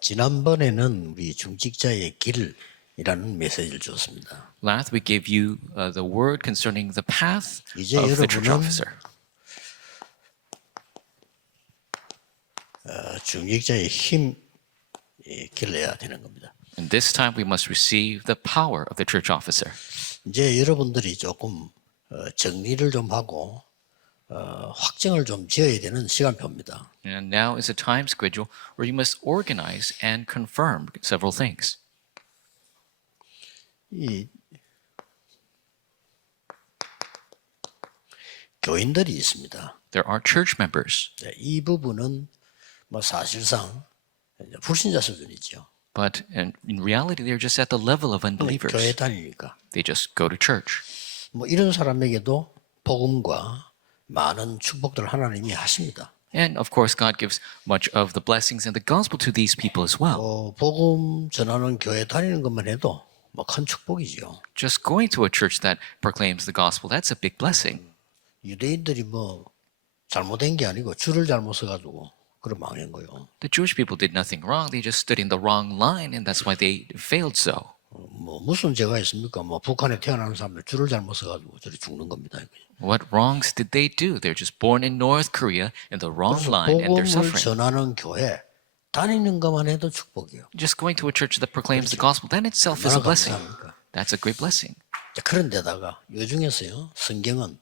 지난번에는 우리 중직자의 길이라는 메시지를 줬습니다. Last, we gave you the word concerning the path 이제 of the church 여러분은 officer. 중직자의 힘 길을 해야 되는 겁니다. And this time, we must receive the power of the church officer. 이제 여러분들이 조금 정리를 좀 하고 확정을 좀 지어야 되는 시간표입니다. And now is a time schedule where you must organize and confirm several things. 이 교인들이 있습니다. There are church members, 이 부분은 뭐 사실상 이제 불신자 수준이죠. but in reality, they're just at the level of 교회 unbelievers. 다니니까. They just go to church. 뭐 이런 사람에게도 복음과 많은 축복들을 하나님이 하십니다. And of course, God gives much of the blessings and the gospel to these people as well. 복음 전하는 교회 다니는 것만 해도 뭐 큰 축복이죠. Just going to a church that proclaims the gospel, that's a big blessing. 유대인들이 뭐 잘못된 게 아니고 줄을 잘못 서가지고 그런 망한 거요. The Jewish people did nothing wrong. They just stood in the wrong line, and that's why they failed so. 뭐 무슨 죄가 있습니까? 뭐 북한에 태어나는 사람들 줄을 잘못 서가지고 저리 죽는 겁니다. What wrongs did they do? They're just born in North Korea in the wrong 그래서 line, and they're 복음을 suffering. 전하는 교회 다니는 것만 해도 축복이요. Just going to a church that proclaims the gospel, that itself is a 얼마나 blessing. 감사합니까? That's a great blessing. 자, 그런데다가 이 중에서요 성경은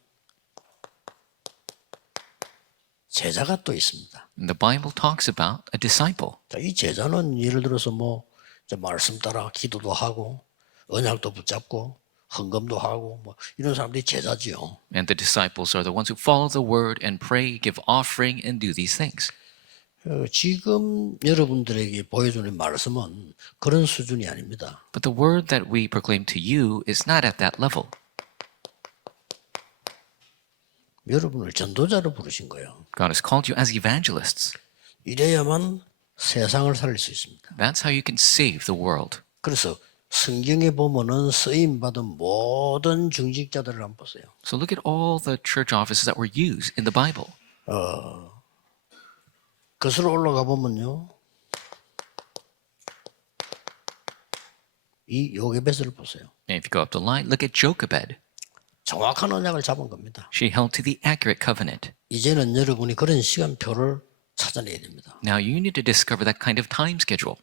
제자가 또 있습니다. And the Bible talks about a disciple. 자, 이 제자는 예를 들어서 뭐 말씀 따라 기도도 하고 언약도 붙잡고 헌금도 하고 뭐 이런 사람들이 제자지요. And the disciples are the ones who follow the word and pray, give offering, and do these things. 지금 여러분들에게 보여주는 말씀은 그런 수준이 아닙니다. But the word that we proclaim to you is not at that level. 여러분을 전도자로 부르신 거예요. God has called you as evangelists. 이래야만 세상을 살릴 수 있습니다. That's how you can save the world. 그래서 성경에 보면은 쓰임 받은 모든 중직자들을 한번 보세요. So look at all the church offices that were used in the Bible. 거슬러 올라가 보면요. 이 요게벳을 보세요. And if you go up the line, look at Jochebed. 정확한 언약을 잡은 겁니다. She held to the accurate covenant. 이제는 여러분이 그런 시간표를 찾아내야 됩니다. Now you need to discover that kind of time schedule.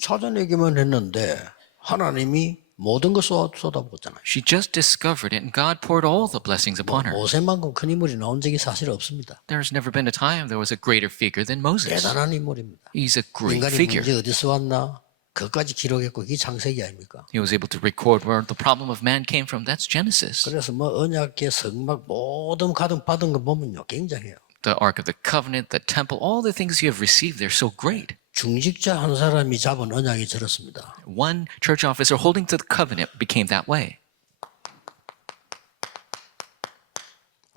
찾아내기만 했는데 하나님이 모든 걸 쏟아부었잖아요. She just discovered it, and God poured all the blessings upon her. 모세만큼 큰 인물이 나온 적이 사실 없습니다. There's never been a time there was a greater figure than Moses. 대단한 인물입니다. He's a great 인간이 figure. 문제 어디서 왔나? 그것까지 기록했고 이게 창세기 아닙니까? He was able to record where the problem of man came from. That's Genesis. 그래서 뭐 언약계 성막 모든 가득 받은 거 보면요 굉장해요. The Ark of the Covenant, the temple, all the things you have received, they're so great. 중직자 한 사람이 잡은 언약이 저렇습니다. One church officer holding to the covenant became that way.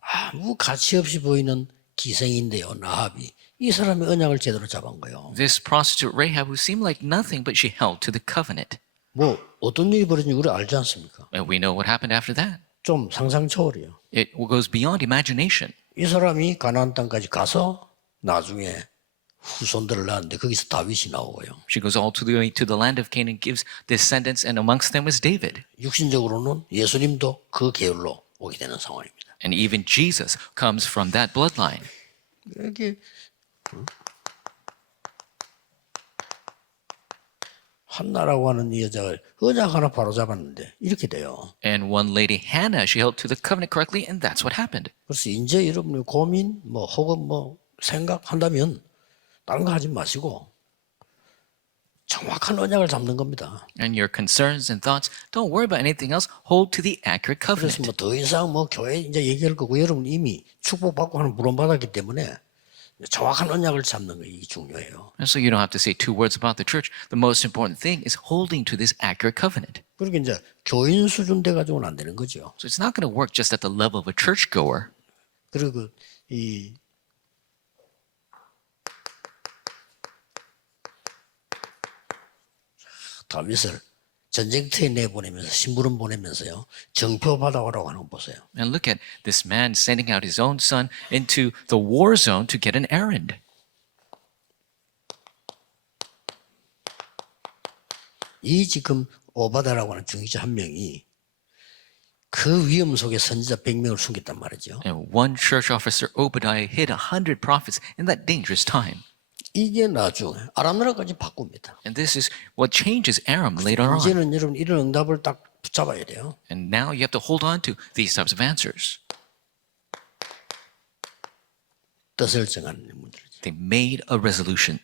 아무 가치 없이 보이는 기생인데요, 라합이. 이 사람이 언약을 제대로 잡은 거예요. This prostitute Rahab, who seemed like nothing, but she held to the covenant. 뭐 어떤 일이 벌어진지 우리 알지 않습니까? And we know what happened after that. 좀 상상 초월이에요. It goes beyond imagination. 이 사람이 가나안 땅까지 가서 나중에 후손들을 낳았는데 거기서 다윗이 나오고요. She goes all to the way to the land of Canaan, gives descendants, and amongst them was David. 육신적으로는 예수님도 그 계열로 오게 되는 상황입니다. And even Jesus comes from that bloodline. 이렇게 한나라고 하는 이 여자가 언약 하나 바로 잡았는데 이렇게 돼요. And one lady, Hannah, she held to the covenant correctly, and that's what happened. 그래서 이제 여러분이 고민 뭐 혹은 뭐 생각한다면 다른 거 하지 마시고 정확한 언약을 잡는 겁니다. And your concerns and thoughts, don't worry about anything else. Hold to the accurate 그래서 covenant. 뭐 더 이상 뭐 교회 이제 얘기할 거고 여러분 이미 축복받고 하는 물론받았기 때문에 정확한 언약을 잡는 거 이게 중요해요. And so you don't have to say two words about the church. The most important thing is holding to this accurate covenant. 그리고 이제 교인 수준 돼 가지고는 안 되는 거죠. So it's not going to work just at the level of a churchgoer. 그리고 이 다윗을 전쟁터에 내보내면서 심부름 보내면서요 정표 받아오라고 하는 거 보세요. And look at this man sending out his own son into the war zone to get an errand. 이 지금 오바다라고 하는 중직자 한 명이 그 위험 속에 선지자 100명을 숨겼단 말이죠. And one church officer, Obadiah, hid 100 prophets in that dangerous time. 이게 나중에 아람 나라까지 바꿉니다. And this is what changes Aram later on. 이제는 여러분 이런 응답을 딱 붙잡아야 돼요. And now you have to hold on to these types of answers. 뜻을 정하는 문제죠. They made a resolution.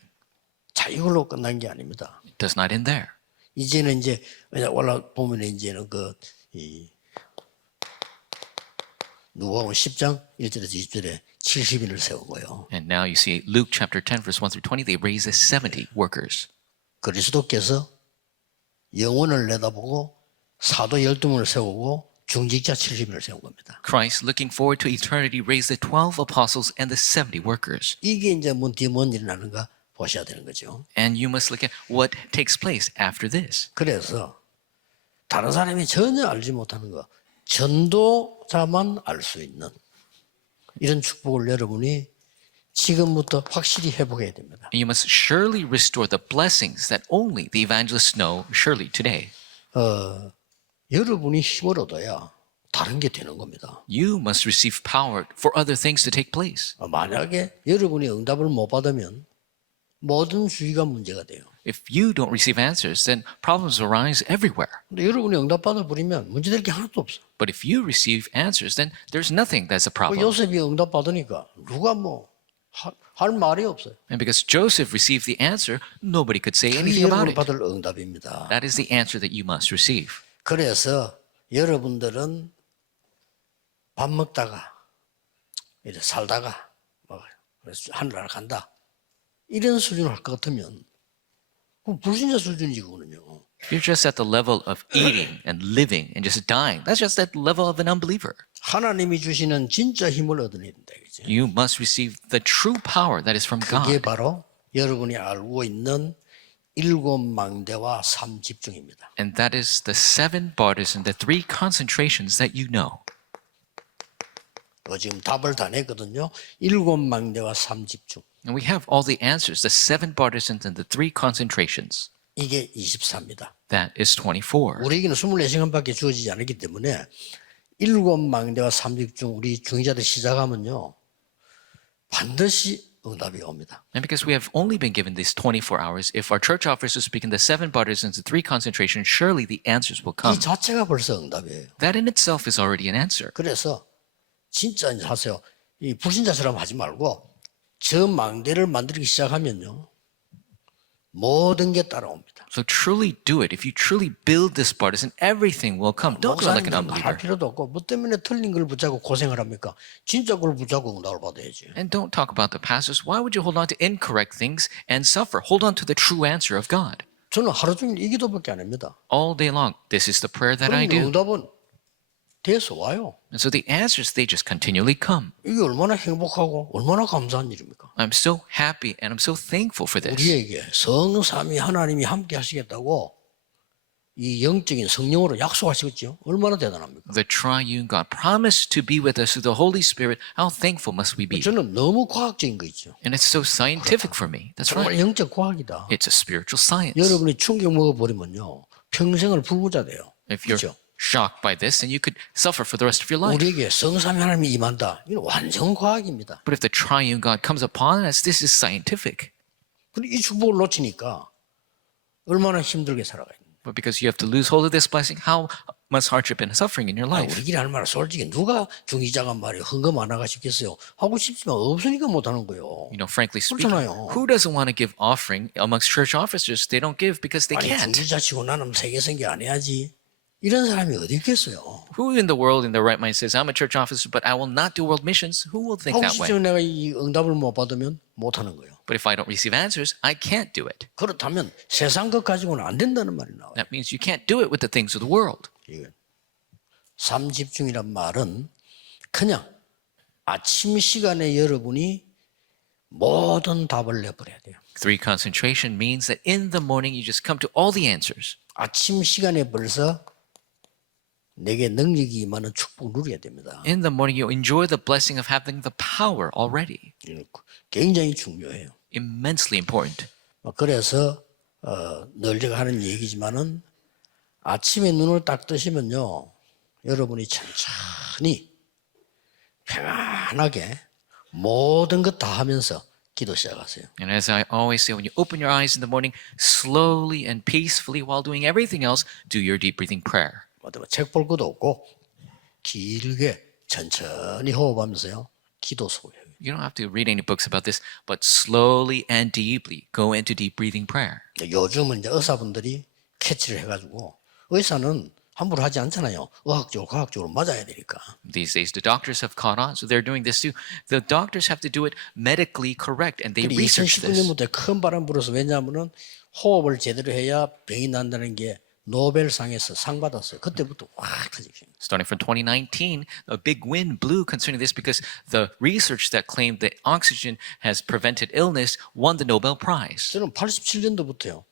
자, 이걸로 끝난 게 아닙니다. It does not end there. 이제는 이제 올라 보면 이제는 이 누가복음 10장 1절에서 2절에 70인을 세운 거예요. And now you see Luke chapter 10, verse 1 through 20, they raise the 70 workers. 그리스도께서 영원을 내다보고 사도 12명을 세우고 중직자 70인을 세운 겁니다. Christ, looking forward to eternity, raised the 12 apostles and the 70 workers. 이게 이제 뭔 뒤에 뭔 일이 나는가 보셔야 되는 거죠. And you must look at what takes place after this. 그래서 다른 사람이 전혀 알지 못하는 거 전도자만 알 수 있는 이런 축복을 여러분이 지금부터 확실히 회복해야 됩니다. And you must surely restore the blessings that only the evangelists know, surely today. 여러분이 힘을 얻어야 다른 게 되는 겁니다. You must receive power for other things to take place. 만약에 여러분이 응답을 못 받으면 모든 주의가 문제가 돼요. If you don't receive answers, then problems arise everywhere. 근데 여러분이 응답 받아버리면 문제될 게 하나도 없어. But if you receive answers, then there's nothing that's a problem. 요셉이 응답 받으니까 누가 할 말이 없어요. And because Joseph received the answer, nobody could say 그게 anything about 여러분 it. 받을 응답입니다. That is the answer that you must receive. 그래서 여러분들은 밥 먹다가 이렇게 살다가 그래서 하늘나라 간다 이런 수준을 할 것 같으면 그럼 불신자 수준이지 그거는요. If you're just at the level of eating and living and just dying, that's just at the level of an unbeliever. 하나님이 주시는 진짜 힘을 얻어내야 된다. 그죠? You must receive the true power that is from 그게 God. 바로 여러분이 알고 있는 7망대와 3집중입니다. And that is the 7 borders and the 3 concentrations that you know. 지금 답을 다 냈거든요. 7망대와 3집중. And we have all the answers, the 7 partisans and the 3 concentrations. 이게 24입니다. That is 24. 우리에게는 24시간밖에 주어지지 않았기 때문에 7망대와 3집중 우리 중위자들 시작하면요. 반드시 응답이 옵니다. And because we have only been given these 24 hours, if our church officers speak in the 7 partisans and 3 concentrations, surely the answers will come. 이 자체가 벌써 응답이에요. That in itself is already an answer. 그래서 진짜 이제 하세요. 이 불신자처럼 하지 말고 저 망대를 만들기 시작하면요. 모든 게 따라옵니다. So truly do it. If you truly build this partisan, everything will come. Don't do it like an 목사님들 할 unbeliever. 필요도 없고 뭐 때문에 틀린 걸 붙잡고 고생을 합니까? 진짜 걸 붙잡고 응답을 받아야지. And don't talk about the pastors. Why would you hold on to incorrect things and suffer? Hold on to the true answer of God. 저는 하루 종일 이 기도밖에 안 합니다. All day long, this is the prayer that I 그럼 do. 응답은 돼서 와요. And so the answers, they just continually come. 이게 얼마나 행복하고 얼마나 감사한 일입니까? I'm so happy and I'm so thankful for this. 우리에게 성삼위 하나님이 함께 하시겠다고 이 영적인 성령으로 약속하시겠죠? 얼마나 대단합니까? The triune God promised to be with us through the Holy Spirit. How thankful must we be? 저는 너무 과학적인 거 있죠. And it's so scientific for me. That's 정말 right. 영적 과학이다. It's a spiritual science. 여러분이 충격 먹어버리면요. 평생을 불구자 돼요. If you're 그렇죠? shocked by this, then you could suffer for the rest of your life. 우리에게 성삼위 하나님이 임한다. 이건 완전 과학입니다. But if the triune God comes upon us, this is scientific. 근데 이 축복을 놓치니까 얼마나 힘들게 살아가요. But because you have to lose hold of this blessing, how much hardship and suffering in your life? 우리끼리 할 말은 솔직히 누가 중위자가 말이에요. 헌금 안 하가 싶겠어요. 하고 싶지만 없으니까 못 하는 거예요. You know, frankly speaking, 그렇잖아요. who doesn't want to give offering amongst church officers? They don't give because they 아니 can't. 중위자 치고 나는 세계선교 안 해야지. 이런 사람이 어디 있겠어요. Who in the world in their right mind says, I'm a church officer, but I will not do world missions? Who will think 하고 that way? 싶지만 내가 이 응답을 못 받으면 못 하는 거예요. But if I don't receive answers, I can't do it. 그렇다면 세상 것 가지고는 안 된다는 말이 나와요. That means you can't do it with the things of the world. 이건 삼집중이란 말은 그냥 아침 시간에 여러분이 모든 답을 내버려야 돼요. 3 concentration means that in the morning you just come to all the answers. 아침 시간에 벌써 내게 능력이 임하는 축복 누려야 됩니다. In the morning you enjoy the blessing of having the power already. 굉장히 중요해요. Immensely important. 그래서 늘 제가 하는 얘기지만은 아침에 눈을 딱 뜨시면요, 여러분이 천천히 평안하게 모든 것 다 하면서 기도 시작하세요. And as I always say, when you open your eyes in the morning, slowly and peacefully while doing everything else, do your deep breathing prayer. 책 볼 것도 없고 길게 천천히 호흡하면서요, 기도 속에. You don't have to read any books about this, but slowly and deeply go into deep breathing prayer. 요즘은 이제 의사분들이 캐치를 해가지고 의사는 함부로 하지 않잖아요. 의학적으로 과학적으로 맞아야 되니까. These days, the doctors have caught on, so they're doing this too. The doctors have to do it medically correct, and they research this. 2019년부터 큰 바람 불어서 왜냐하면은 호흡을 제대로 해야 병이 난다는 게 노벨상에서 상 받았어요. 그때부터 확 터지죠. Starting from 2019, a big wind blew concerning this because the research that claimed that oxygen has prevented illness won the Nobel Prize. 저는 87년도부터요.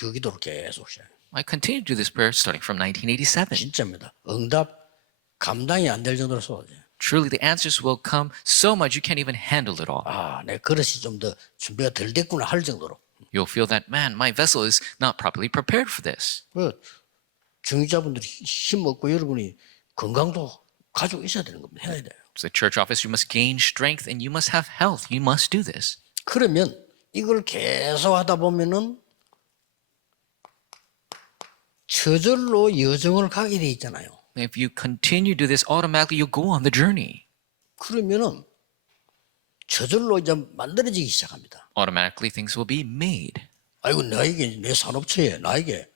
그 기도를 계속 시작해요. I continued to do this prayer starting from 1987. 진짜입니다. 응답 감당이 안 될 정도로 쏟아져요. Truly, the answers will come so much you can't even handle it all. 내 그릇이 좀 더 준비가 덜 됐구나 할 정도로. You'll feel that, man, my vessel is not properly prepared for this. 중위자분들이 힘 얻고 여러분이 건강도 가지고 있어야 되는 겁니다. 해야 돼요. As a church office, you must gain strength and you must have health. You must do this. 그러면 이걸 계속 하다 보면은 저절로 여정을 가게 돼 있잖아요. If you continue to do this, automatically you'll go on the journey. 그러면은 저절로 이제 만들어지기 시작합니다. Automatically, things will be made. 아이고 나에게 내 산업체에 나에게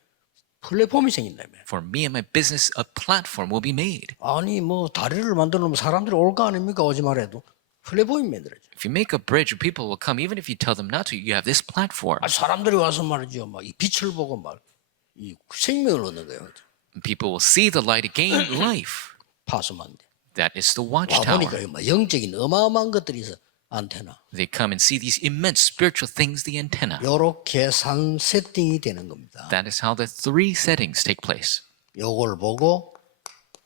플랫폼이 생긴다며. For me and my business, a platform will be made. 아니 뭐 다리를 만들어 놓으면 사람들이 올 거 아닙니까? 오지 말아도 플랫폼이 만들어져. If you make a bridge, people will come. Even if you tell them not to, you have this platform. 사람들이 와서 말이죠. 막 이 빛을 보고 막 이 생명을 얻는 거예요. People will see the light, gain life. 파수만 돼. That is the 와 watchtower. 보니까 막 영적인 어마어마한 것들이 있어. 안테나. They come and see these immense spiritual things, the antenna. 요렇게 산 세팅이 되는 겁니다. That is how the three settings take place. 요걸 보고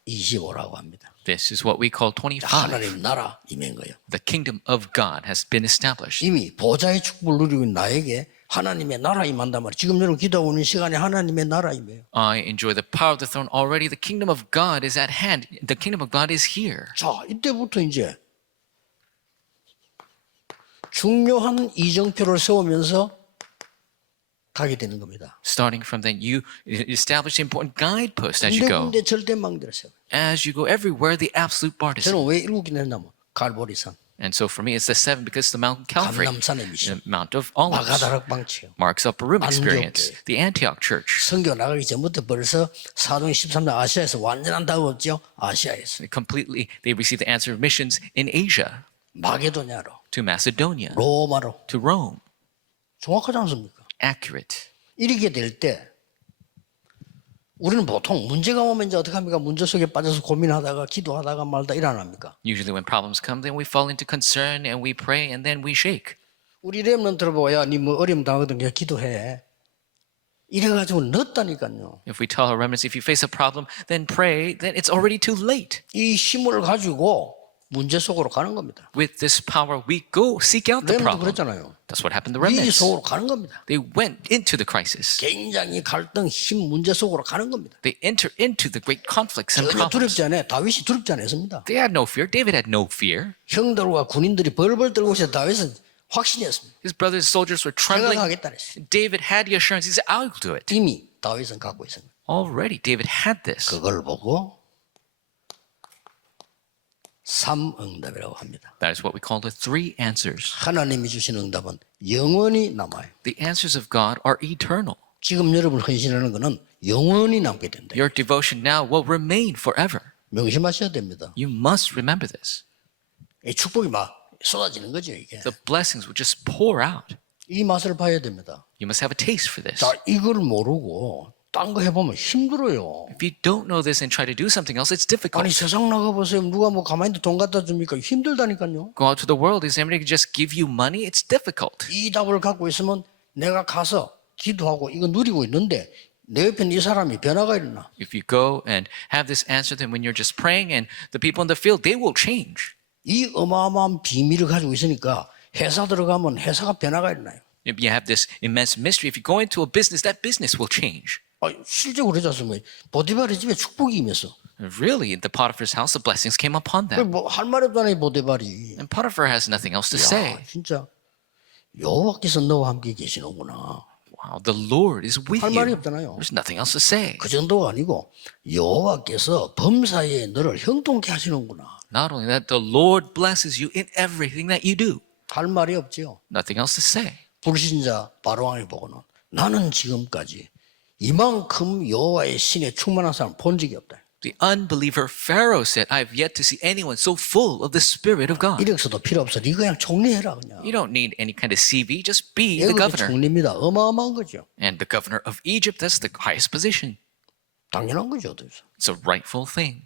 25라고 합니다. This is what we call 25. 하나님 나라 임한 거예요. The kingdom of God has been established. 이미 보좌의 축복을 누리고 있는 나에게 하나님의 나라 임한단 말이에요. 지금 여러분 기도하고 있는 시간에 하나님의 나라 임해요. I enjoy the power of the throne already. The kingdom of God is at hand. The kingdom of God is here. 자, 이때부터 이제 중요한 이정표를 세우면서 가게 되는 겁니다. Starting from then, you establish important guideposts as you go. 군데군데 절대 망대를 세워요. As you go everywhere, the absolute partisan. 저는 왜 일곱 개나 했냐면 갈보리산, And so for me, it's the seven because the Mount Calvary, 감람산의 미신, the Mount of Olives, 마가다락 방치요. Mark's Upper Room 안디옥 experience, 교회. the Antioch Church. 선교 나가기 전부터 벌써 사도행 13장 아시아에서 완전한 답 없죠. 아시아에서 Completely, they received the answer of missions in Asia, 마게도냐로, to Macedonia, 로마로. to Rome. 정확하지 않습니까? Accurate. 이렇게 될 때 우리는 보통 문제가 오면 이제 어떻게 합니까? 문제 속에 빠져서 고민하다가 기도하다가 말다 일 안 합니까? Usually when problems come, then we fall into concern and we pray and then we shake. 우리 렘넌트를 보고 야, 니 뭐 어려움 당하거든 그냥 기도해. 이래가지고 늦다니까요. If we tell our remnants, if you face a problem, then pray, then it's already too late. 이 힘을 가지고 문제 속으로 가는 겁니다. With this power, we go seek out the 렘넌트 problem. 그랬잖아요. That's what happened to 위기 remnants. 속으로 가는 겁니다. They went into the crisis. 굉장히 갈등, 힘, 문제 속으로 가는 겁니다. They enter into the great conflicts and 전혀 problems. 두렵지 않아요. 다윗이 두렵지 않았습니다. They had no fear. David had no fear. 형들과 군인들이 벌벌 떨고 있어 다윗은 확신했습니다. His brothers and soldiers were 내가 trembling. 하겠다 그랬어요. David had the assurance. He said, I'll do it. 이미 다윗은 갖고 있습니다. Already, David had this. 그걸 보고 삼응답이라고 합니다. That is what we call the three answers. 하나님이 주신 응답은 영원히 남아요. The answers of God are eternal. 지금 여러분 헌신하는 것은 영원히 남게 된다. Your devotion now will remain forever. 명심하셔야 됩니다. You must remember this. 이 축복이 막 쏟아지는 거죠, 이게. The blessings will just pour out. 이 맛을 봐야 됩니다. You must have a taste for this. 자, 이걸 모르고 딴 거 해보면 힘들어요. If you don't know this and try to do something else, it's difficult. 아니 세상 나가보세요. 누가 뭐 가만히 돈 갖다 줍니까? 힘들다니까요. Go out to the world. Is anybody can just give you money? It's difficult. 이 답을 갖고 있으면 내가 가서 기도하고 이거 누리고 있는데 내 옆에 이 사람이 변화가 일어나. If you go and have this answer, then when you're just praying and the people in the field, they will change. 이 어마어마한 비밀을 가지고 있으니까 회사 들어가면 회사가 변화가 일어나요. If you have this immense mystery, if you go into a business, that business will change. 실제 그러지 않습니까? 보디발의 집에 축복이 임했어. Really, in the Potiphar's house, the blessings came upon them. 뭐할 말이 없잖아요, 보디발이. And Potiphar has nothing else to say. 진짜 여호와께서 너와 함께 계시는구나. Wow, the Lord is with 할 말이 you. 없잖아요. There's nothing else to say. 그 정도가 아니고 여호와께서 범사에 너를 형통케 하시는구나. Not only that, the Lord blesses you in everything that you do. 할 말이 없지요. Nothing else to say. 불신자 바로왕이 보고는 나는 지금까지 이만큼 여호와의 신에 충만한 사람 본 적이 없다. The unbeliever Pharaoh said, I have yet to see anyone so full of the Spirit of God. 이력서도 필요 없어. 네 그냥 총리해라 그냥. You don't need any kind of CV, just be the 애국의 governor. 총리입니다. 어마어마한 거죠. And the governor of Egypt, that's the highest position. 당연한 거죠. 그래서 It's a rightful thing.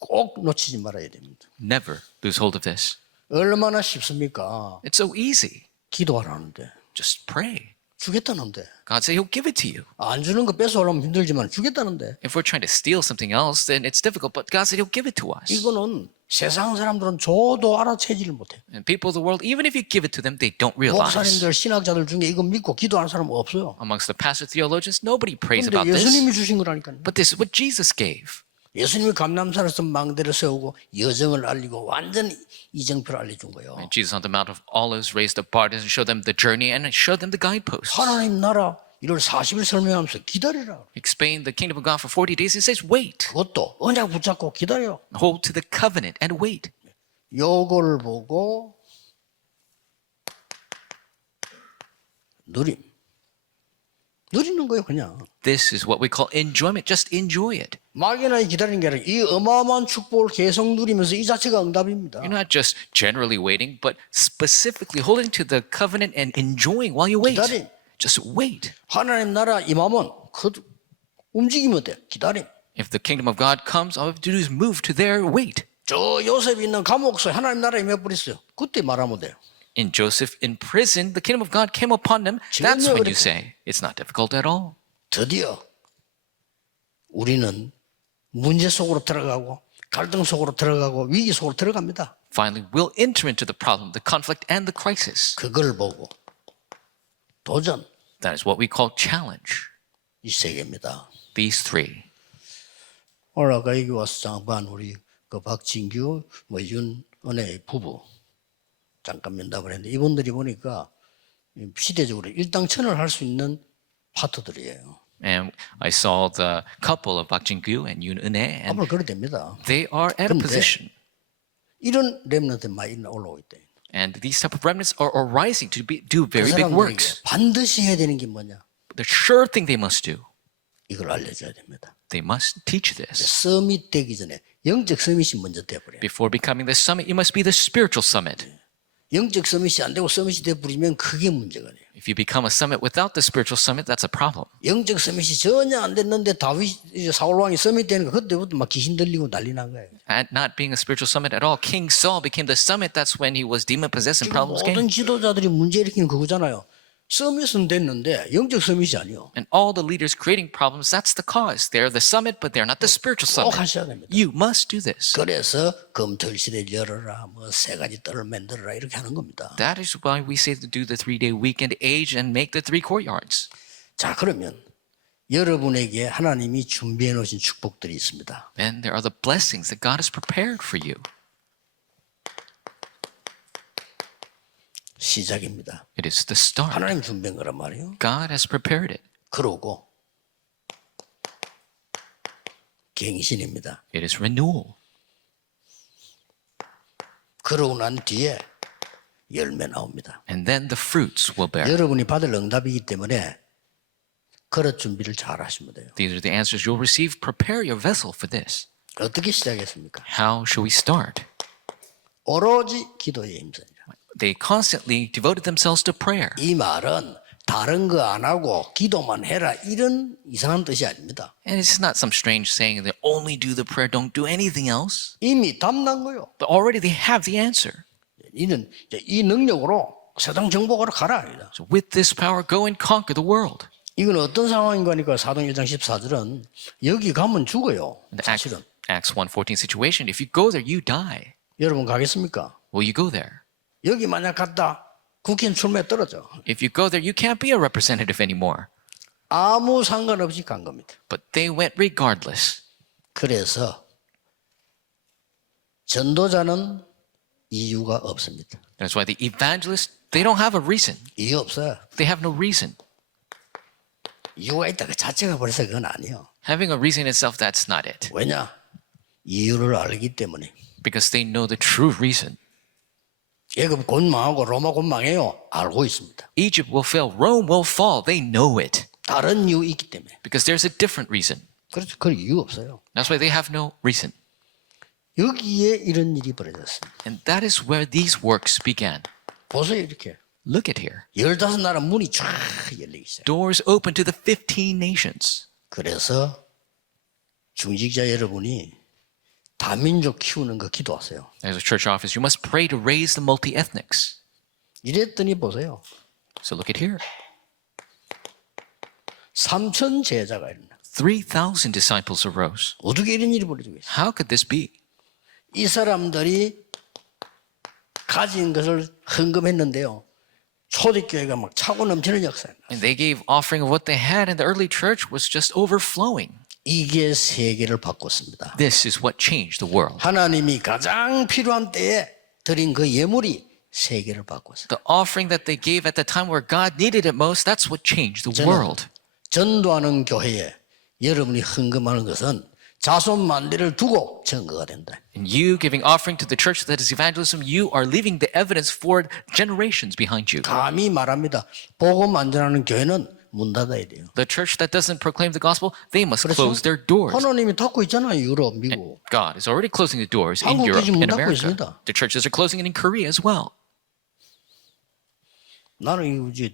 꼭 놓치지 말아야 됩니다. Never lose hold of this. 얼마나 쉽습니까? It's so easy. 기도하라는데 Just pray. 주겠다는데 God said He'll give it to you. 안 주는 거 뺏어오려면 힘들지만 주겠다는데 If we're trying to steal something else, then it's difficult. But God said He'll give it to us. 이거는 세상 사람들은 줘도 알아채지를 못해. And people of the world, even if you give it to them, they don't realize. 목사님들 신학자들 중에 이거 믿고 기도하는 사람 없어요. Amongst the pastor theologians, nobody prays 근데 about this. 예수님이 주신 거라니까요. But this is what Jesus gave. 예수님이 감람산에서 망대를 세우고 여정을 알리고 완전 이정표를 알려준 거예요. And Jesus on the Mount of Olives raised the bar and showed them the journey and showed them the guideposts. 하나님 나라 이걸 40일 설명하면서 기다리라. Explain the kingdom of God for 40 days. It says wait. 그것도 언약 붙잡고 기다려. Hold to the covenant and wait. 요거를 보고 누림. 누리는 거예요 그냥. This is what we call enjoyment. Just enjoy it. 막연하게 기다리는 게 아니라 이 어마어마한 축복을 계속 누리면서 이 자체가 응답입니다. You're not just generally waiting, but specifically holding to the covenant and enjoying while you wait. 기다림. Just wait. 하나님 나라 임하면 그 움직이면 돼. 기다림. If the kingdom of God comes, all you have to do is move to there, wait. 저 요셉이 있는 감옥서 하나님 나라 임해버렸어요. 그때 말하면 돼요. In Joseph in prison, the kingdom of God came upon them. That's when you say, it's not difficult at all. 드디어 우리는 문제 속으로 들어가고 갈등 속으로 들어가고 위기 속으로 들어갑니다. Finally, we'll enter into the problem, the conflict, and the crisis. 그걸 보고 도전 That is what we call challenge. 이 세 개입니다. These three. 오늘 아까 여기 와서 잠깐 우리 그 박진규 윤은혜 부부 잠깐 면담을 했는데 이분들이 보니까 시대적으로 일당천을 할 수 있는 파트들이에요. And I saw the couple of Park Jin-gyu and Yoon Eun-hae, and 앞으로 그래 됩니다. they are at a 근데 position. 이런 렘넌트 많이 올라오고 있다. And these type of remnants are rising to do 그 very big 사람들에게 works. 반드시 해야 되는 게 뭐냐? The sure thing they must do, 이걸 알려줘야 됩니다. they must teach this. 서밋 되기 전에 영적 서밋이 먼저 돼버려요. Before becoming the summit, you must be the spiritual summit. 영적 서밋이 안 되고 서밋이 돼버리면 그게 문제가 돼요. If you become a summit without the spiritual summit, that's a problem. 영적 서밋이 전혀 안 됐는데 사울 왕이 서밋 되는 거 그때부터 막 귀신 들리고 난리 난 거예요. At not being a spiritual summit at all, King Saul became the summit. That's when he was demon possessed and 지금 problems 모든 came. 지도자들이 문제 일으키는 그거잖아요. 서밋은 됐는데 영적 서밋이 아니요. And all the leaders creating problems, that's the cause. They're the summit, but they're not the spiritual 꼭 summit. 하셔야 됩니다. You must do this. 그래서 검토일 시대를 열어라, 뭐 세 가지 뜰을 만들어라 이렇게 하는 겁니다. That is why we say to do the 3-day weekend age and make the 3 courtyards. 자 그러면 여러분에게 하나님이 준비해 놓으신 축복들이 있습니다. Then there are the blessings that God has prepared for you. 시작입니다. It is the start. 하나님 준비한 거란 말이에요. God has prepared it. 그러고 갱신입니다. It is renewal. 그러고 난 뒤에 열매 나옵니다. And then the fruits will bear. 여러분이 받을 응답이기 때문에 그릇 준비를 잘 하시면 돼요. These are the answers you'll receive. Prepare your vessel for this. 어떻게 시작했습니까? How shall we start? 오로지 기도에 힘써요. They constantly devoted themselves to prayer. 이 말은 다른 거 안 하고 기도만 해라 이런 이상한 뜻이 아닙니다. And it's not some strange saying that only do the prayer, don't do anything else. 이미 답난 거요. But already they have the answer. 이는 이 능력으로 세상 정복하러 가라. So with this power, go and conquer the world. 이건 어떤 상황인가 하니까 사도행 1장 14절은 여기 가면 죽어요. The 사실은. Acts 1:14 situation. If you go there, you die. 여러분 가겠습니까? Will you go there? 여기 만약 갔다 국회의원 출마에 떨어져. If you go there, you can't be a representative anymore. 아무 상관없이 간 겁니다. But they went regardless. 그래서 전도자는 이유가 없습니다. That's why the evangelists, they don't have a reason. 이유 없어요. They have no reason. 이유가 있다 그 자체가 벌써 그건 아니에요. Having a reason itself, that's not it. 왜냐? 이유를 알기 때문에. Because they know the true reason. 애굽 곧 망하고 로마 곧 망해요. 알고 있습니다. Egypt will fail, Rome will fall. They know it. 다른 이유 있기 때문에. Because there's a different reason. 그래서 그 이유 없어요. That's why they have no reason. 여기에 이런 일이 벌어졌습니다. And that is where these works began. 보세요 이렇게. Look at here. 15나라 문이 쫙 열리기 시작. Doors open to the 15 nations. 그래서 중직자 여러분이 다민족 키우는 거 기도하세요. As a church office, you must pray to raise the multi-ethnics. 이랬더니 보세요. So look at here. 3천 제자가 일어나. 3,000 disciples arose. 어떻게 이런 일이 벌어지고 있어요? How could this be? 이 사람들이 가진 것을 헌금했는데요. 초대교회가 막 차고 넘치는 역사예요. And they gave offering of what they had, and the early church was just overflowing. 이게 세계를 바꿨습니다. This is what changed the world. 하나님이 가장 필요한 때에 드린 그 예물이 세계를 바꿨어요. The offering that they gave at the time where God needed it most, that's what changed the 저는 world. 전도하는 교회에 여러분이 헌금하는 것은 자손 만대를 두고 증거가 된다. And you giving offering to the church that is evangelism, you are leaving the evidence for generations behind you. 감히 말합니다. 복음 안 전하는 교회는 문 닫아야 돼요. The church that doesn't proclaim the gospel, they must 그래서 close their doors. 하나님이 닫고 있잖아요. 유럽, 미국. God is already closing the doors in 한국도 Europe 지금 문 and 닫고 America. 있습니다. The churches are closing it in Korea as well. 나는 이제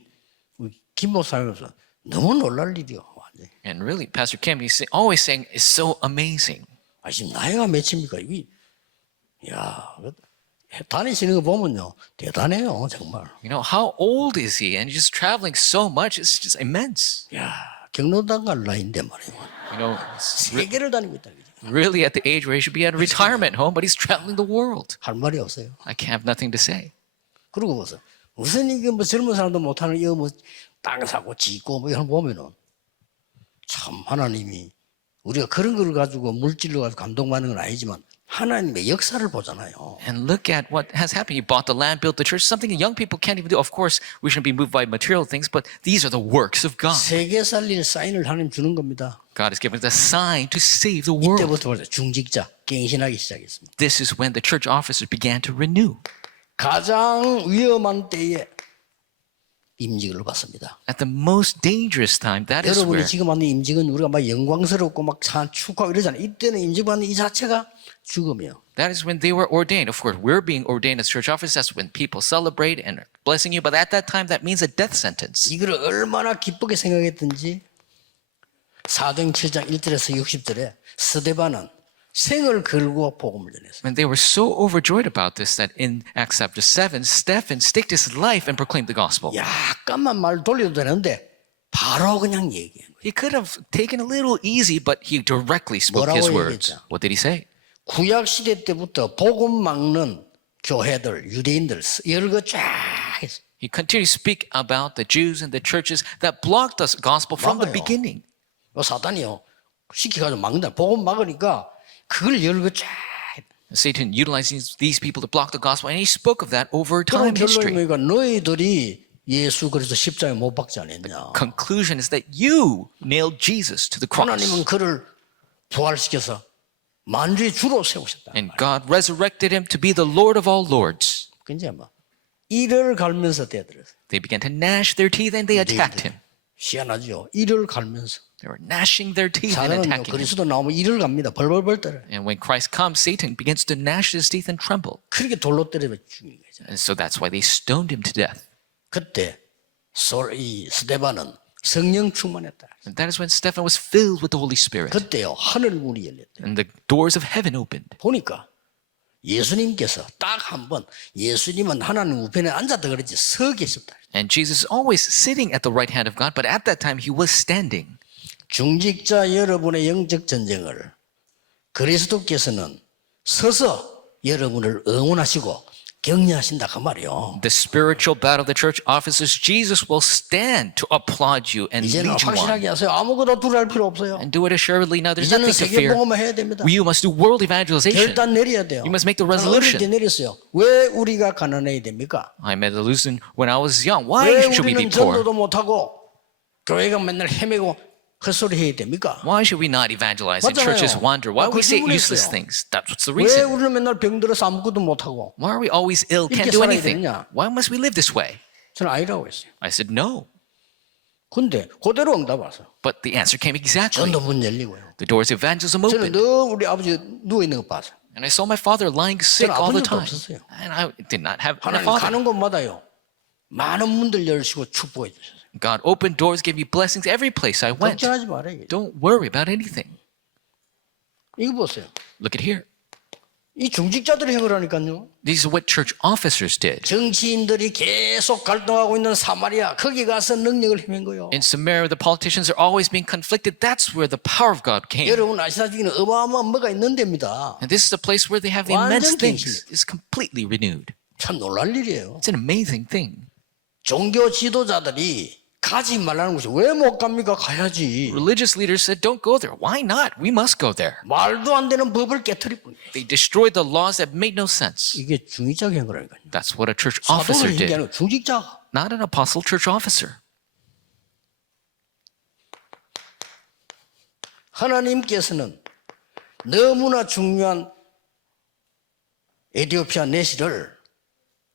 김 목사님께서 너무 놀랄 일이요. 완전히. And really, Pastor Kim, he's always saying, it's so amazing. 아, 지금 나이가 몇입니까? 이게, 야, 다니시는 거 보면요. 대단해요, 정말. You know, how old is he? And he's just traveling so much, it's just immense. 야, 경로당 갈 나이인데 말이에요. You know, it's 세계를 다니고 있다. 그죠? really at the age where he should be at a retirement home, but he's traveling the world. 할 말이 없어요. I have nothing to say. 그러고 보세요. 무슨 이게 뭐 젊은 사람도 못하는 이거 뭐 땅 사고 짓고 뭐 이런 거 보면은 참 하나님이 우리가 그런 걸 가지고 물질로 가지고 감동받는 건 아니지만 하나님의 역사를 보잖아요. And look at what has happened. He bought the land, built the church, something that young people can't even do. Of course, we shouldn't be moved by material things, but these are the works of God. 세계 살릴 사인을 하나님 주는 겁니다. God has given us a sign to save the world. 이때부터 벌써 중직자 갱신하기 시작했습니다. This is when the church officers began to renew. 가장 위험한 때에 임직을 받습니다. At the most dangerous time, that is 여러분이 where 지금 하는 임직은 우리가 막 영광스럽고 막 축하하고 이러잖아요. 이때는 임직받는 이 자체가 죽음이에요. that is when they were ordained. Of course, we're being ordained as church officers. That's when people celebrate and are blessing you. But at that time, that means a death sentence. 이걸 얼마나 기쁘게 생각했든지 사도행 7장 1절에서 60절에 스데반은 생을 걸고 복음을 전했어요. And they were so overjoyed about this that in Acts chapter 7, Stephen staked his life and proclaimed the gospel. 약간만 말 돌려도 되는데 바로 그냥 얘기해요. He could have taken a little easy, but he directly spoke his 뭐라고 words. 얘기했죠? What did he say? 구약 시대 때부터 복음 막는 교회들, 유대인들 열거 쫙 했어요. He continued to speak about the Jews and the churches that blocked the gospel from the 막아요. beginning. 사단이요 시켜가지고 막는다. 복음 막으니까 그걸 열거 쫙. Satan utilizing these people to block the gospel, and he spoke of that over 그럼 time 결론이 history. 뭐니까 너희들이 예수 그리스도 십자가에 못 박지 않았냐. Conclusion is that you nailed Jesus to the cross, 하나님은 그를 부활시켜서 만주의 주로 세우셨다. and God resurrected him to be the Lord of all lords. 근데 뭐 이를 갈면서 대들었어요. They began to gnash their teeth and they attacked him. 희한하죠. 이를 갈면서. They were gnashing their teeth and 사단은 attacking him. 그리스도 나오면 이를 갑니다. 벌벌벌 떨어요. And when Christ comes, Satan begins to gnash his teeth and tremble. 그렇게 돌로 때려 죽인 거죠. And so that's why they stoned him to death. 그때 이 스데반은 성령 충만했다. And that is when Stephen was filled with the Holy Spirit. 그때요 하늘 문이 열렸다. And the doors of heaven opened. 보니까 예수님께서 딱 한 번 예수님은 하나님 우편에 앉았다 그러지 서 계셨다. And Jesus is always sitting at the right hand of God, but at that time he was standing. 중직자 여러분의 영적 전쟁을 그리스도께서는 서서 여러분을 응원하시고 격려하신다 그 말이요. The spiritual battle of the church officers, Jesus will stand to applaud you and 이제는 lead you on. 확실하게 하세요. 아무것도 두려울 필요 없어요. And do it assuredly now. There's 이제는 nothing to 세계 fear. 복음을 해야 됩니다. You must do world evangelization. 결단 내려야 돼요. You must make the 저는 어릴 resolution. 때 내렸어요. 왜 우리가 가난해야 됩니까? I made the resolution when I was young. Why 왜 should we be 우리는 poor? 전도도 못하고 교회가 맨날 헤매고 헛소리 해야 됩니까? Why should we not evangelize and 맞잖아요. churches wander? Why we say 그 useless 질문했어요. things? That's what's the 왜 reason. 우리는 맨날 병들어서 아무것도 못하고? Why are we always ill, can't 이렇게 do 살아야 anything? 되느냐? Why must we live this way? 저는 아니라고 했어요. I said no. 근데 그대로 응답 왔어요. But the answer came exactly. 전도 문 열리고요. The doors of evangelism 저는 opened. 늘 우리 아버지 누워 있는 거 봤어요. And I saw my father lying sick 저는 all the 아픈 적도 time. 없었어요. And I did not have a 하나님 father. 가는 곳마다요. 많은 문들 열시고 축복해 주셨어요. God opened doors, gave me blessings every place I went. 걱정하지 말아요. Don't worry about anything. 이거 보세요. Look at here. 이 중직자들이 한 거라니까요. These are what church officers did. 정치인들이 계속 갈등하고 있는 사마리아 거기 가서 능력을 힘인 거요. In Samaria, the politicians are always being conflicted. That's where the power of God came. 여러분 아시다시피 어마어마한 뭐가 있는 데입니다. And this is the place where they have the 완전 immense things. 갱신이에요. It's completely renewed. 참 놀랄 일이에요. It's an amazing thing. 종교 지도자들이 가지 말라는 것이 왜 못 갑니까? 가야지. Religious leaders said, don't go there. Why not? We must go there. 말도 안 되는 법을 깨뜨릴 뿐이에요. They destroyed the laws that made no sense. 이게 중직자가 한 거라니까요. That's what a church officer 사도를 did, 얘기하는 중직자가. not an apostle church officer. 하나님께서는 너무나 중요한 에티오피아 내시를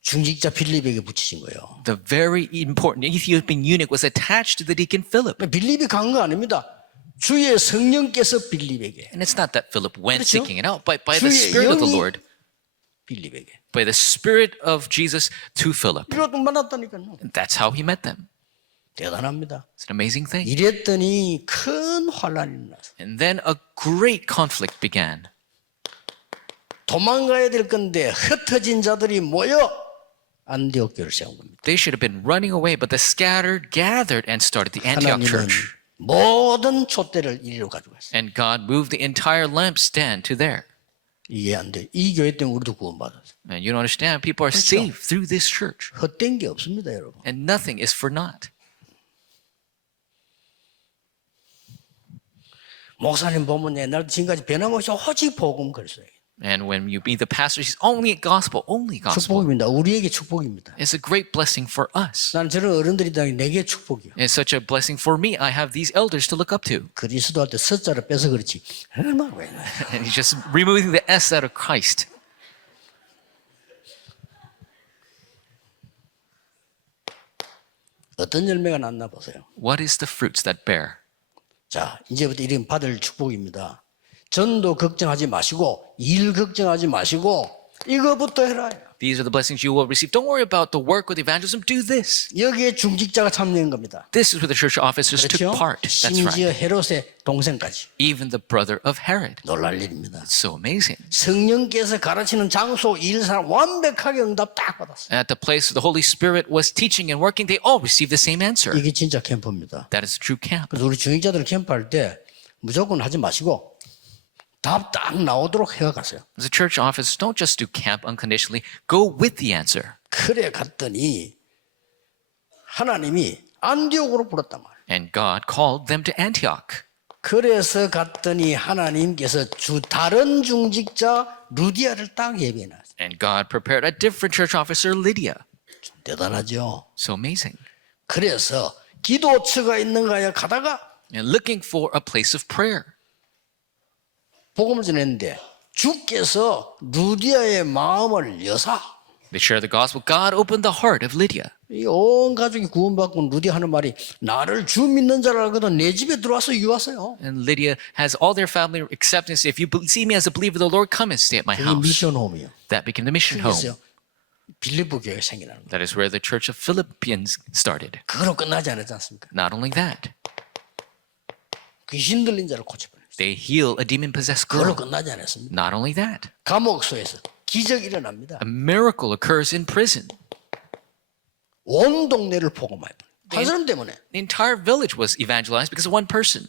중직자 빌립에게 붙이신 거예요. The very important Ethiopian eunuch was attached to the deacon Philip. 빌립이 간 거 아닙니다. 주의 성령께서 빌립에게, And it's not that Philip went 그렇죠? seeking it out, but by the 주의 Spirit of the 영이 Lord, 빌립에게. by the Spirit of Jesus to Philip. 이러고 만났다니까요. And that's how he met them. 대단합니다. It's an amazing thing. 이랬더니 큰 환란이 일어났어요. And then a great conflict began. 도망가야 될 건데 흩어진 자들이 모여 안디옥 교회를 세운 겁니다. They should have been running away, but the scattered gathered and started the Antioch 하나님은 church. 모든 촛대를 이리로 가지고 갔어요. And God moved the entire lampstand to there. 이해 안 돼. 이 교회 때문에 우리도 구원받았어요. And you don't understand, people are saved through this church. 헛된 게 없습니다, 여러분. And nothing is for naught. 목사님 보면 옛날 지금까지 변함없이 오직 복음 그랬어요. And when you meet the pastor, he's only gospel, only gospel. 축복입니다. 우리에게 축복입니다. It's a great blessing for us. 나는 저런 어른들이 다 내게 축복이요. It's such a blessing for me. I have these elders to look up to. 그리스도한테 숫자를 빼서 그렇지. 얼마나 왜? And he's just removing the S out of Christ. 어떤 열매가 났나 보세요. What is the fruits that bear? 자, 이제부터 이런 받을 축복입니다. 전도 걱정하지 마시고 일 걱정하지 마시고 이거부터 해라. These are the blessings you will receive. Don't worry about the work with evangelism. Do this. 여기에 중직자가 참여한 겁니다. This is where the church officers took 그렇죠? part. That's 심지어 right. 헤롯의 동생까지. Even the brother of Herod. 놀랄 일입니다. So amazing. 성령께서 가르치는 장소 일 사람 완벽하게 응답 딱 받았어요. At the place where the Holy Spirit was teaching and working, they all received the same answer. 이게 진짜 캠프입니다. That is the true camp. 그래서 우리 중직자들 캠프할 때 무조건 하지 마시고 답 딱 나오도록 해가세요. As a church office, don't just do camp unconditionally. Go with the answer. 그래 갔더니 하나님이 안디옥으로 불렀단 말이에요. And God called them to Antioch. 그래서 갔더니 하나님께서 다른 중직자 루디아를 딱 예비해놨어요. And God prepared a different church officer, Lydia. 대단하죠. So amazing. 그래서 기도처가 있는가에 가다가 And looking for a place of prayer. 복음을 전했는데 주께서 루디아의 마음을 여사 They share the gospel. God opened the heart of Lydia. 이 온 가족이 구원받고 루디아 하는 말이 나를 주 믿는 자라 하거든 내 집에 들어와서 유하세요. And Lydia has all their family acceptance. If you see me as a believer of the Lord, come and stay at my 그게 house. 미션 홈이요. That became the mission home. 그래서 빌립보 교회가 생기는 거예요. That is where the church of Philippians started. 그걸로 끝나지 않았지 않습니까? Not only that, 귀신 들린 자를 고쳐버렸어요. they heal a demon-possessed 그걸로 girl. 끝나지 않았습니다. Not only that, 감옥소에서 기적이 일어납니다. a miracle occurs in prison. 온 동네를 복음해요. 한 사람 때문에. The entire village was evangelized because of one person.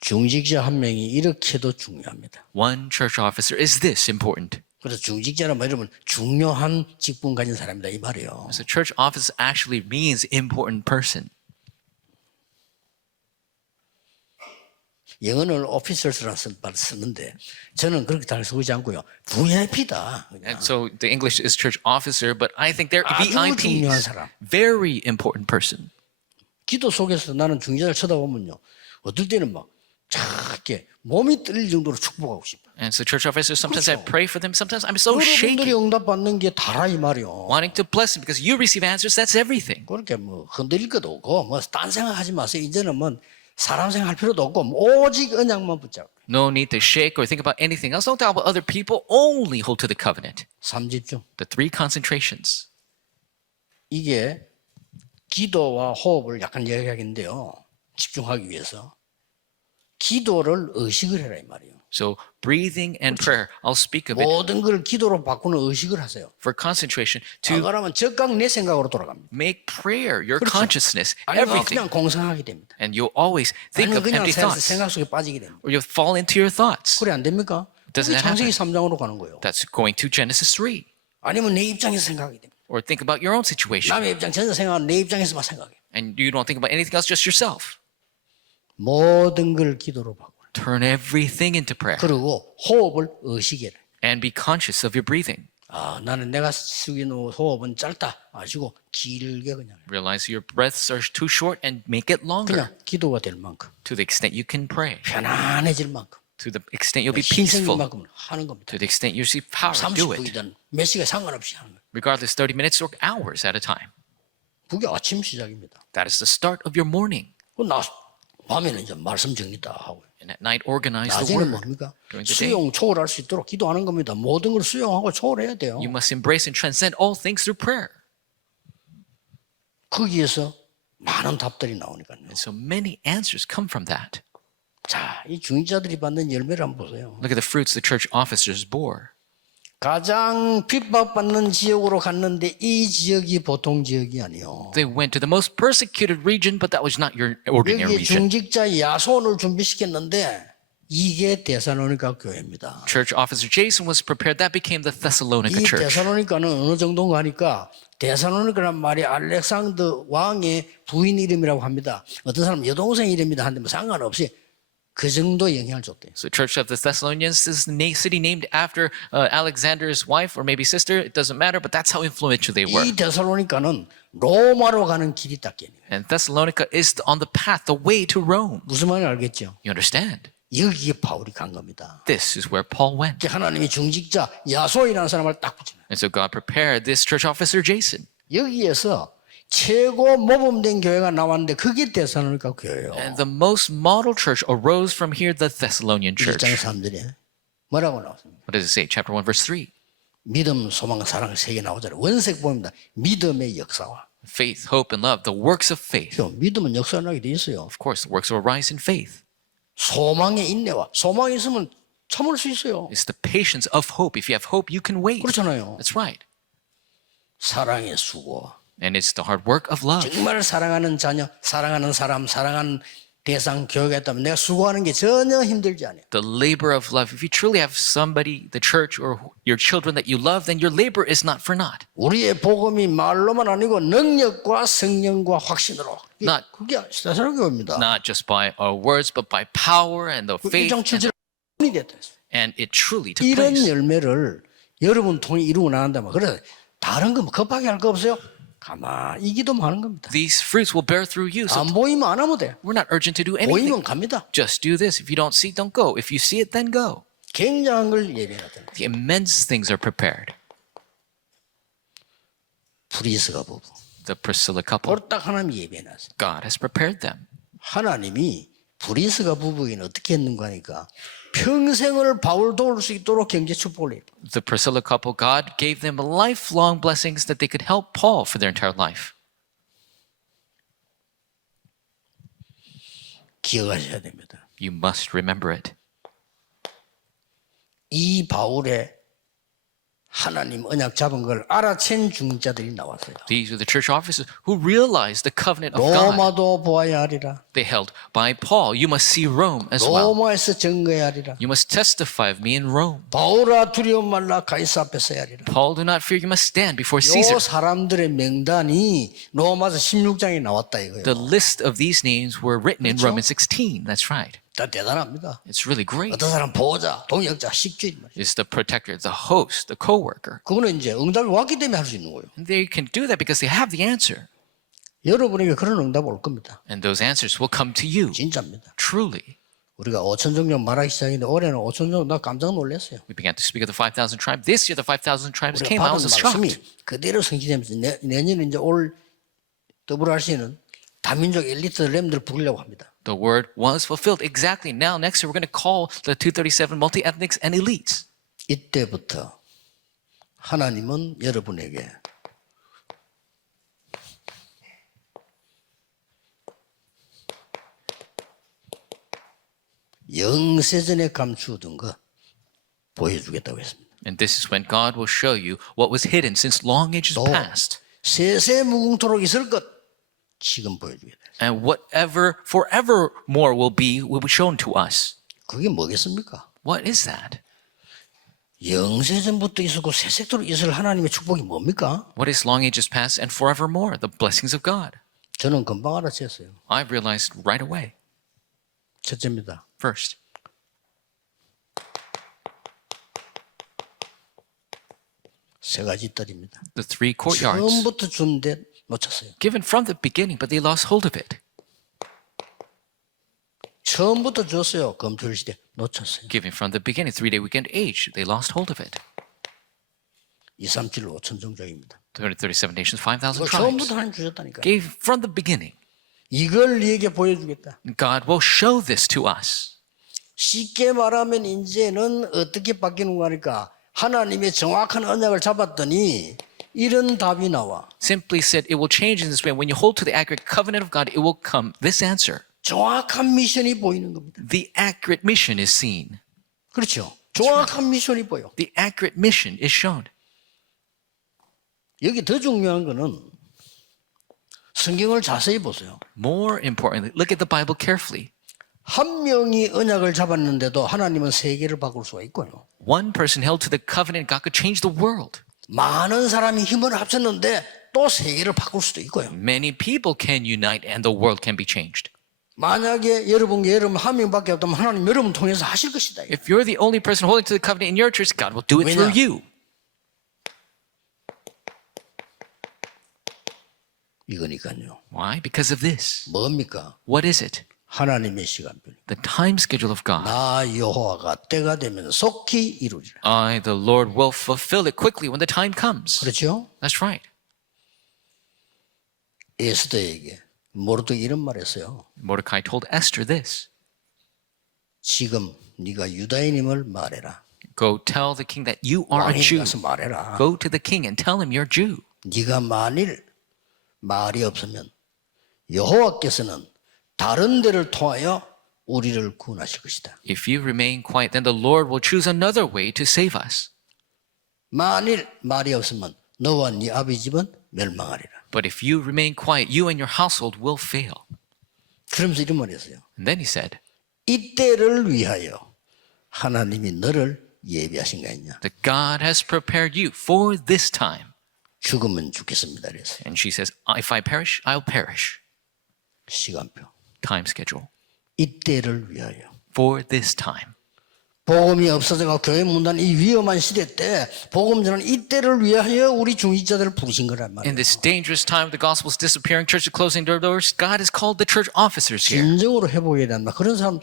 중직자 한 명이 이렇게도 중요합니다. One church officer is this important. 그래서 중직자는 뭐 이러면 중요한 직분 가진 사람이다 이 말이에요. So church office actually means important person. 영어는 officers라는 말을 쓰는데 저는 그렇게 잘 쓰지 않고요. VIP다. And so the English is church officer, but I think they're 아주 중요한 VIPs. 사람. Very important person. 기도 속에서 나는 중직자를 쳐다보면요. 어떨 때는 막 작게 몸이 떨릴 정도로 축복하고 싶어. And so church officers, sometimes I 그렇죠. pray for them. Sometimes I'm so 여러분들이 shaky, 응답받는 게 다라 이 말이요. wanting to bless them because you receive answers. That's everything. 그렇게 뭐 흔들릴 것도 없고 뭐 딴 생각하지 마세요. 이제는 뭐 사람 생각할 필요도 없고 오직 언약만 붙잡고. No need to shake or think about anything else. Don't talk about other people. Only hold to the covenant. 삼집중. The three concentrations. 이게 기도와 호흡을 약간 이야기하겠는데요. 집중하기 위해서. 기도를 의식을 해라 이 말이에요. So breathing and prayer. I'll speak of it. 모든 걸 기도로 바꾸는 의식을 하세요. For concentration, 안 to 그러면 적각 내 생각으로 돌아갑니다. make prayer your 그렇죠. consciousness, 아니면 everything. 그냥 공상하게 됩니다. And you'll always think 아니면 of 그냥 empty thoughts. 생각 속에 빠지게 됩니다. Or you'll fall into your thoughts. 그래 안 됩니까? Doesn't 그게 that 창세기 happen? 3장으로 가는 거예요. That's going to Genesis 3. 아니면 내 입장에서 생각하게 됩니다. Or think about your own situation. 남의 입장 전혀 생각하는 내 입장에서만 생각해. And you don't think about anything else, just yourself. 모든 걸 기도로 바꾸라. Turn everything into prayer. 그리고 호흡을 의식해라. And be conscious of your breathing. 아, 나는 내가 쓰기는 호흡은 짧다. 아시고 길게 그냥 Realize your breaths are too short and make it longer 그냥 기도가 될 만큼 to the extent you can pray, 편안해질 만큼 to the extent you'll be 신생일 peaceful, 만큼 하는 겁니다. to the extent you receive power to do it, 30분이든 몇 시간 상관없이 하는 거예요. regardless 30 minutes or hours at a time. 그게 아침 시작입니다. That is the start of your morning. 나 밤에는 이제 말씀 정리 다 하고 And at night, organize the 낮에는 word. 뭡니까? During the day, 수용 초월할 수 있도록 기도하는 겁니다. 모든 걸 수용하고 초월해야 돼요. you must embrace and transcend all things through prayer. 거기에서 많은 답들이 나오니까요. And so many answers come from that. 자, 이 중직자들이 받는 열매를 한번 보세요. Look at the fruits the church officers bore. 가장 핍박받는 지역으로 갔는데 이 지역이 보통 지역이 아니요. They went to the most persecuted region, but that was not your ordinary 여기 region. 중직자 야손을 준비시켰는데 이게 데살로니가 교회입니다. Church officer Jason was prepared. That became the Thessalonica 이 church. 데살로니가는 어느 정도인가 하니까 데살로니가란 말이 알렉산더 왕의 부인 이름이라고 합니다. 어떤 사람은 여동생 이름이다 하는데 뭐 상관없이 그 정도 영향을 줬대요. So, Church of the Thessalonians is the city named after Alexander's wife or maybe sister. It doesn't matter, but that's how influential they were. 이 데살로니가는 로마로 가는 길이 딱 깨요. And Thessalonica is on the path, the way to Rome. 무슨 말인지 알겠죠? You understand? 여기에 바울이 간 겁니다. This is where Paul went. 하나님이 중직자 야소이라는 사람을 딱 붙여요. And so God prepared this church officer Jason. 여기에서 최고 모범된 교회가 나왔는데 그게 데살로니가 교회예요. And the most model church arose from here, the Thessalonian church. 1장 3절에 뭐라고 나왔습니까? What does it say? Chapter 1, verse 3. 믿음, 소망, 사랑 세 개 나오잖아요. 원색 보입니다. 믿음의 역사와. Faith, hope, and love, the works of faith. 믿음은 역사하게 돼 있어요. Of course, the works will arise in faith. 소망의 인내와 소망이 있으면 참을 수 있어요. It's the patience of hope. If you have hope, you can wait. 그렇잖아요. That's right. 사랑의 수고. And it's the hard work of love. 정말 사랑하는 자녀, 사랑하는 사람, 사랑하는 대상 교회가 있다면 내가 수고하는 게 전혀 힘들지 않아요. The labor of love. If you truly have somebody, the church, or your children that you love, then your labor is not for naught. 우리의 복음이 말로만 아니고 능력과 성령과 확신으로. 그게 데살로니가 교회입니다. Not just by our words, but by power and the faith. 1장 7절이 됐다. And it truly took 이런 place. 열매를 여러분 통해 이루고 나간다면 그래 다른 거 급하게 할 거 없어요? 가만히 기도만 하는 겁니다. These fruits will bear through you. So 안 보이면 안 하면 돼. we're not urgent to do anything. 보이면 갑니다. Just do this. If you don't see, don't go. If you see it, then go. 굉장한 걸 예배하던 The immense things are prepared. 프리스가 부부. The Priscilla couple, 딱 하나님 예배해놨어요. God has prepared them. 하나님이 브리스가 부부에는 어떻게 했는가 하니까 평생을 바울 도울 수 있도록 경제 축복을 해요. The Priscilla couple, God gave them lifelong blessings that they could help Paul for their entire life. 기억하셔야 됩니다. You must remember it. 이 바울의 하나님 언약 잡은 걸 알아챈 중자들이 나왔어요. These are the church officers who realized the covenant of God. 로마도 보아야 하리라. They held by Paul, you must see Rome as well. 로마에서 증거해야 하리라. You must testify of me in Rome. 바울아 두려움 말라 가이사 앞에 서야 하리라. Paul, do not fear, you must stand before 요 Caesar. 사람들의 명단이 로마서 16장에 나왔다 이거예요. The list of these names were written in 그렇죠? Romans 16. That's right. 다 대단합니다. It's really great. 어떤 사람 보호자, 동역자, 식주인 말이에요. It's the protector, the host, the co-worker. 그거는 이제 응답이 왔기 때문에 할 수 있는 거예요. And they can do that because they have the answer. 여러분에게 그런 응답 올 겁니다. And those answers will come to you. 진짜입니다. Truly. 우리가 5천 종족 말하기 시작했는데 올해는 5천 종족 나 깜짝 놀랐어요. We began to speak of the 5,000 tribes. This year, the 5,000 tribes 우리가 came. I 받은 was 말씀이 shocked. 그대로 성취되면서 내년에 이제 올 WRC는 다민족 엘리트 렘들 부르려고 합니다. The word was fulfilled exactly. Now, next year, we're going to call the 237 multi-ethnics and elites. 이때부터 하나님은 여러분에게 영세전에 감추던 거 보여주겠다고 했습니다. And this is when God will show you what was hidden since long ages 또 past. 세세무궁토록 있을 것 지금 보여주겠다. And whatever forevermore will be shown to us. 그게 뭐겠습니까? What is that? 영세전부터 있었고 세세토록 있을 하나님의 축복이 뭡니까? What is long ages past and forevermore? The blessings of God. 저는 금방 알아챘어요. I realized right away. 첫째입니다. First, 세 가지 딸입니다. the three courtyards 처음부터 준데 놓쳤어요. given from the beginning, but they lost hold of it. 처음부터 줬어요. 검토일 시대 놓쳤어요. Given from the beginning, 3-day weekend age, they lost hold of it. 237 5천 종족입니다. 237 nations, 5,000 그걸 tribes. 처음부터 하나님 주셨다니까. Gave from the beginning. 이걸 네게 보여주겠다. God will show this to us. 쉽게 말하면 이제는 어떻게 바뀌는 거니까 하나님의 정확한 언약을 잡았더니 이런 답이 나와. Simply said, it will change in this way. When you hold to the accurate covenant of God, it will come this answer. 정확한 미션이 보이는 겁니다. The accurate mission is seen. 그렇죠. 정확한 미션이 보여. The accurate mission is shown. 여기 더 중요한 거는 성경을 자세히 보세요. More importantly, look at the Bible carefully. 한 명이 언약을 잡았는데도 하나님은 세계를 바꿀 수가 있고요. One person held to the covenant, God could change the world. 많은 사람이 힘을 합쳤는데 또 세계를 바꿀 수도 있고요. Many people can unite and the world can be changed. 만약에 여러분 한 명밖에 없다면 하나님 여러분 통해서 하실 것이다. If you're the only person holding to the covenant in your church, God will do it through you. 이거니까요. Why? Because of this. 뭡니까? What is it? 하나님의 시간표. The time schedule of God. 나 여호와가 때가 되면 속히 이루리라. I, the Lord, will fulfill it quickly when the time comes. 그렇죠? That's right. 에스더에게 모르드가 이런 말했어요. Mordecai told Esther this. 지금 네가 유다인임을 말해라. Go tell the king that you are a 왕에게 Jew. 가서 말해라. Go to the king and tell him you're Jew. 네가 만일 말이 없으면 여호와께서는 다른 데를 통하여 우리를 구원하실 것이다. If you remain quiet, then the Lord will choose another way to save us. 만일 말이 없으면 너와 네 아비 집은 멸망하리라. But if you remain quiet, you and your household will fail. 그러면서 이런 말을 했어요. And then he said, 이때를 위하여 하나님이 너를 예비하신 거 아니냐. that God has prepared you for this time. 죽으면 죽겠습니다. 그래서 And she says, if I perish, I'll perish. 시간표. Time schedule. 이때를 위하여. For this time. 복음이 없어져가 교회 문단 이 위험한 시대 때 복음 전은 이때를 위하여 우리 중직자들을 부르신 거란 말이에요. In this dangerous time, the gospel's disappearing, churches closing their doors, God has called the church officers here. 진정으로 회복해야 된다. 그런 사람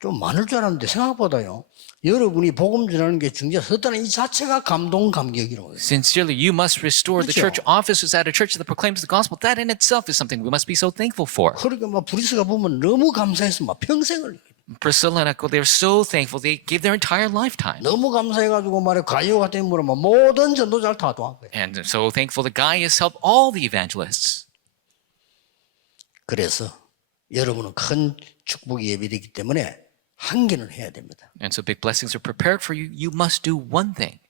좀 많을 줄 알았는데 생각보다요. 여러분이 복음 전하는 게 중직자 섰다는 이 자체가 감동감격이라고. Sincerely, you must restore the 그렇죠. church officers at a church that proclaims the gospel. That in itself is something we must be so thankful for. 그러니까 막 브리스가 보면 너무 감사해서 막 평생을 Priscilla and Aquila, they're so thankful. They gave their entire lifetime. 너무 감사해가지고 말해 가이오 같은 물어 막 모든 전도자를 다 도한 거예요. And so thankful that Gaius helped all the evangelists. 그래서 여러분은 큰 축복이 예비되기 때문에 한 개는 해야 됩니다. And so big blessings are prepared for you. You must do one thing.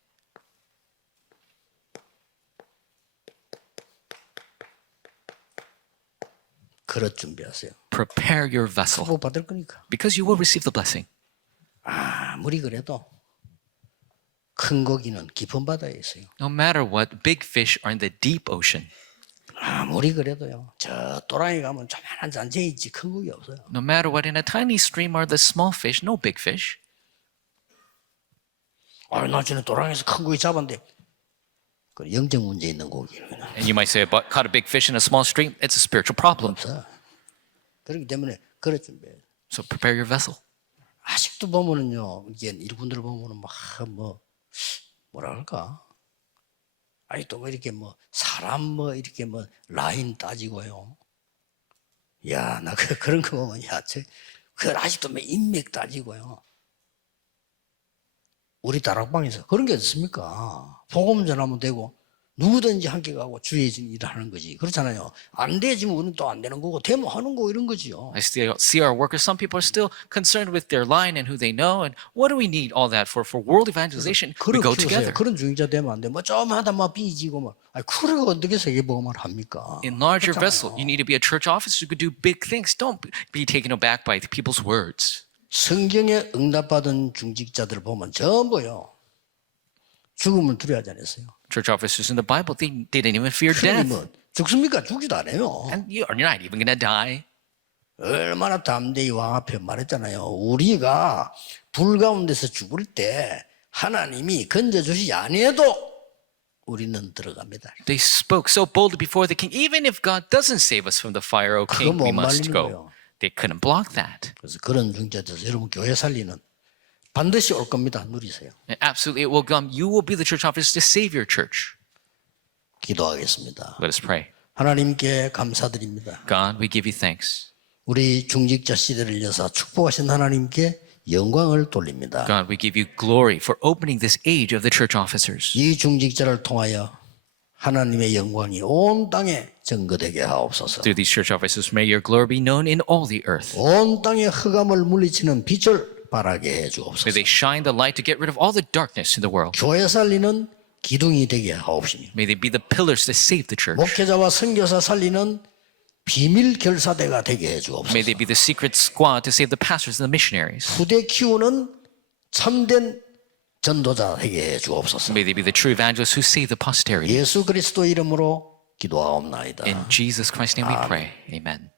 그릇 준비하세요. Prepare your vessel 축복 받을 거니까. because you will receive the blessing. 아무리 그래도 큰 고기는 깊은 바다에 있어요. No matter what, big fish are in the deep ocean. 아무리 그래도요. 저 또랑이 가면 조만한 잔재 있지 큰 고기 없어요. No matter what, in a tiny stream are the small fish, no big fish. 나 전에 또랑에서 큰 고기 잡았는데 그 영적 문제 있는 고기는 And you might say, but caught a big fish in a small stream, it's a spiritual problem. 없어. 그렇기 때문에 그릇 준비해. So prepare your vessel. 아직도 보면은요, 이게 이분들 보면은 뭐라 할까? 아직도 뭐 이렇게 뭐 사람 뭐 이렇게 뭐 라인 따지고요. 야, 나 그런 거 보면 그 아직도 뭐 인맥 따지고요. 우리 다락방에서 그런 게 없습니까? 복음 전하면 되고 누구든지 함께 가고 주의 일을 하는 거지. 그렇잖아요. 안 되지면 우리는 또 안 되는 거고 되면 하는 거 이런 거지요. I still see our workers. Some people are still concerned with their line and who they know. And what do we need all that for? For world evangelization, we go together. 그런 중직자 되면 안 돼. 뭐 좀 하다 막 삐지고 막. 그래가 어떻게 세계복음을 합니까? Enlarge your 그렇잖아요. vessel. You need to be a church officer who could do big things. Don't be taken aback by people's words. 성경에 응답받은 중직자들 보면 전부요. 죽음을 두려워하지 않았어요. Church officers in the Bible, they didn't even fear death. 뭐 죽습니까? 죽지도 않아요. And you're not even going to die. 얼마나 담대히 왕 앞에 말했잖아요. 우리가 불 가운데서 죽을 때 하나님이 건져주시지 아니해도 우리는 들어갑니다. They spoke so boldly before the king. Even if God doesn't save us from the fire, O king, 그거 we 못 must 말리는 go. 거예요. They couldn't block that. 그래서 그런 중자들 여러분 교회 살리는 반드시 올 겁니다. 누리세요. And absolutely, it will come. You will be the church officers to save your church. 기도하겠습니다. Let us pray. 하나님께 감사드립니다. God, we give you thanks. 우리 중직자 시대를 여사 축복하신 하나님께 영광을 돌립니다. God, we give you glory for opening this age of the church officers. 이 중직자를 통하여 하나님의 영광이 온 땅에 증거되게 하옵소서. Through these church officers, may your glory be known in all the earth. 온 땅에 흑암을 물리치는 빛을 발하게 해 May 주옵소서. they shine the light to get rid of all the darkness in the world. 교회 살리는 기둥이 되게 하옵시며 May they be the pillars to save the church. 목회자와 선교사 살리는 비밀 결사대가 되게 해 May 주옵소서. they be the secret squad to save the pastors and the missionaries. 후대 키우는 참된 전도자 되게 해 주옵소서. May they be the true evangelists who save the posterity. 예수 그리스도 이름으로 기도하옵나이다. In Jesus Christ's name we pray. Amen.